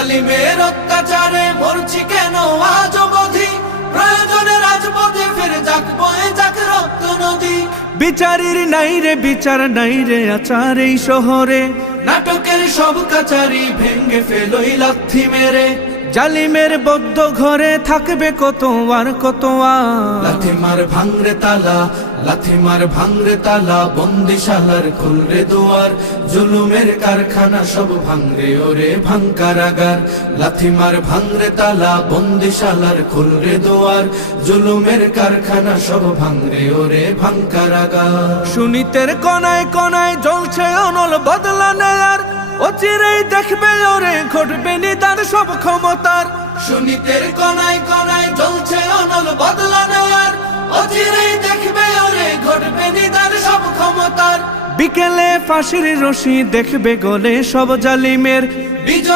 জালিমের অত্যাচারে মরছি কেন আজ অবধি, প্রয়োজনে রাজপথে ফিরে যাক বয়ে যাক রক্ত নদী। বিচারের নাই রে বিচার নাই রে আচার এই শহরে, নাটকের সব কাচারি ভেঙ্গে ফেলোই লাথি মেরে। জালিমের বদ্ধ ঘরে থাকবে কত আর কত আর। লাথি মার ভাঙরে তালা, লাথি মার ভাঙরে তালা, বন্দিশালার খুলরে দুয়ার। জুলুমের কারখানা সব ভাঙরে ওরে ভাঙ কারাগার। লাথি মার ভাঙরে তালা, বন্দিশালার খুলরে দুয়ার। জুলুমের কারখানা সব ভাঙরে ওরে ভাঙ কারাগার। সুনীতের কনায় কনায় জ্বলছে অনল বদলা নেয়ার, অচিরেই দেখবে ওরে ঘটবে নিদান সব ক্ষমতার। সুনীতের কনায় কনায় জ্বলছে অনল বদলা নেয়ার, অচিরেই দেখবে ওরে ঘটবে নিদান সব ক্ষমতার। বিকেলে ফাঁসির রশি দেখবে গলে সব জালিমের, বিজয়